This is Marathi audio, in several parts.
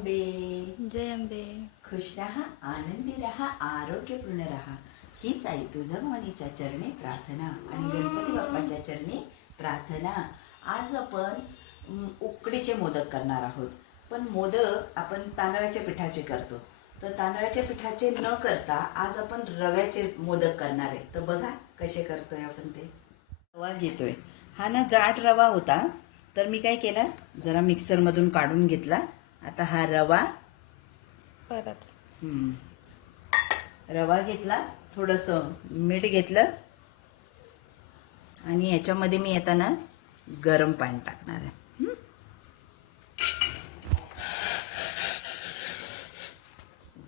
अंबे जय अंबे खुश रहा आनंदी रहा आरोग्यपूर्ण रहा हीच आई तुळजाभवानीच्या चरणी प्रार्थना आणि गणपती बाप्पाच्या चरणी प्रार्थना आज आपण उकडीचे मोदक करणार आहोत. पण मोदक आपण तांदळाच्या पिठाचे करतो. तर तांदळाच्या पिठाचे न करता आज आपण रव्याचे मोदक करणार आहे. तर बघा कसे करतोय आपण ते. रवा घेतोय. हा ना जाड रवा होता. तर मी काय केलं? जरा मिक्सरमधून काढून घेतला. आता हा रवा. परत. हम्म. रवा घेतला थोडंसं मीठ घेतलं. आणि याच्यामध्ये मी आता ना गरम पाणी टाकणार आहे.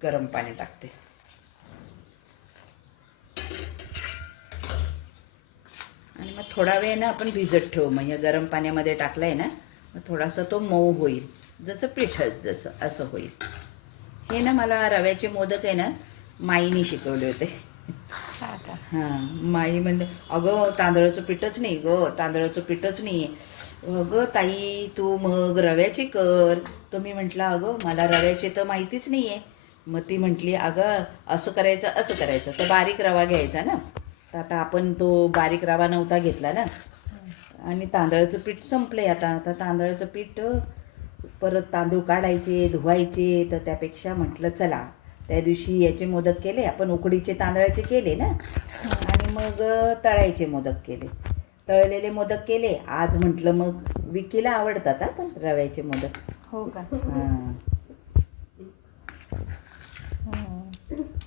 गरम पाणी टाकते. आणि मग थोडा वेळ ना आपण भिजत ठेवू. मग या गरम पाण्यामध्ये टाकलाय ना मग थोडासा तो मऊ होईल. जसं पिठच जसं असं होईल. हे ना मला रव्याचे मोदक आहे ना माईने शिकवले होते. हा हां माई म्हणले अगं तांदळाचं पीठच नाही ग तांदळाचं पीठच नाही अगं ताई तू मग रव्याची कर. तर मी म्हटलं अगं मला रव्याचे तर माहितीच नाही आहे मग ती म्हटली अगं असं करायचं असं करायचं. तर बारीक रवा घ्यायचा ना. तर आता आपण तो बारीक रवा नव्हता घेतला ना. आणि तांदळाचं पीठ संपलंय आता. आता तांदळाचं पीठ परत तांदूळ काढायचे धुवायचे तर त्यापेक्षा म्हटलं चला. त्या दिवशी याचे मोदक केले आपण उकडीचे तांदळाचे केले ना? आणि मग तळायचे मोदक केले. तळलेले मोदक केले. आज म्हटलं मग विकीला आवडतात पण रव्याचे मोदक. हो का? हां.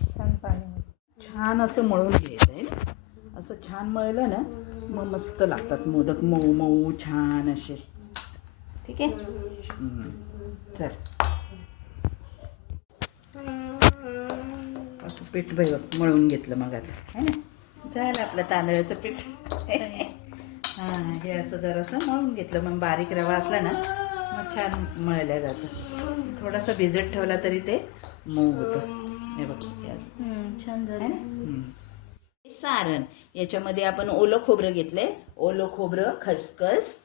छान पाणी. छान असं मळून घ्यायचं आहे ना असं छान मळलं ना मग मस्त लागतात मोदक मऊ मऊ छान असे. ठीक आहे. चल. असं पीठ बघ मळून घेतलं मग आता है ना? झालं आपलं तांदळाचं पीठ. हां हे असं जरासं मळून घेतलं. मग बारीक रवा असला ना मग छान मळल्या जातं. थोडासा भिजत ठेवला तरी ते मऊ होतं. हे बघ छान झालं. सारण. याच्यामध्ये आपण ओलं खोबरं घेतलंय. ओलं खोबरं खसखस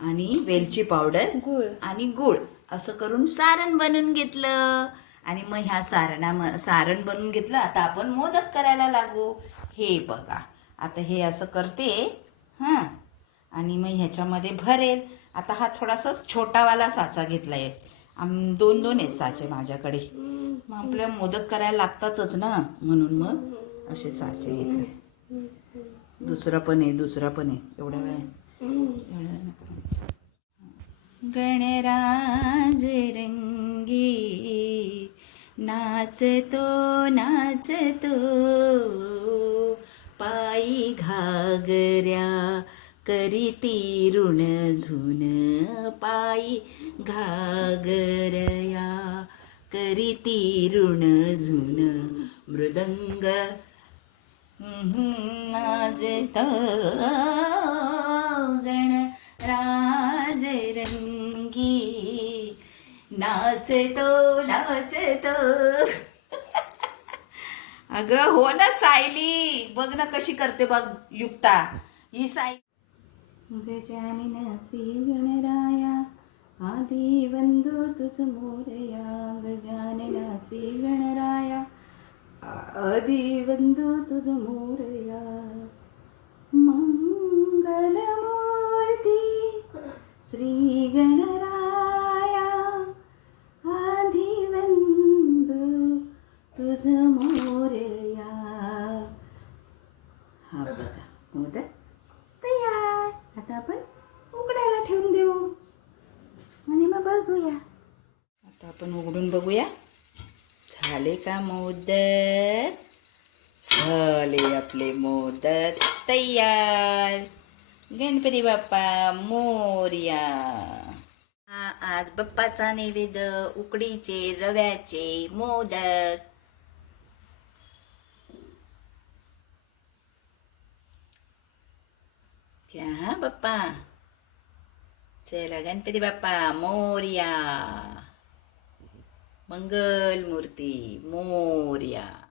आणि वेलची पावडर गुळ. आणि गुळ. असं करून सारण बनवून घेतलं. आणि मग ह्या सारणा सारण बनवून घेतलं. आता आपण मोदक करायला लागू. हे बघा. आता हे असं करते. हां. आणि मग ह्याच्यामध्ये भरेल. आता हा थोडासा छोटावाला साचा घेतलाय. आम दोन दोन आहेत साचे माझ्याकडे. मग आपल्या मोदक करायला लागतातच ना? म्हणून मग. असे साचे घेतले. दुसरा पण आहे दुसरा पण आहे एवढ्या वेळा गणराज रंगी नाचतो नाचतो. पायी घागऱ्या करीती ऋण झुन. पायी घागरया करीती ऋण झुन. मृदंग नाचतो गण राज रंगी नाचतो. नाचतो अगं हो ना सायली. बघ ना कशी करते बघ युक्ता. ही सायली गजानन श्री गणराया आदि बंधू तुझ मोरया गजानन श्री गणराया कधी बंधू तुझ मोरया. मंगलमूर्ती श्री गणराया. आदिवंदू तुझ मोरया. हा बघा मोदक तयार. आता आपण उकडायला ठेवून देऊ. आणि मग बघूया. आता आपण उघडून बघूया. झाले का मोदक? झाले आपले मोदक तयार. गणपती बाप्पा मोर्या. हा आज बाप्पाचा नैवेद्य उकडीचे रव्याचे मोदक. क्या हा बाप्पा. चला गणपती बाप्पा मोर्या. मंगल मूर्ती मोर्या.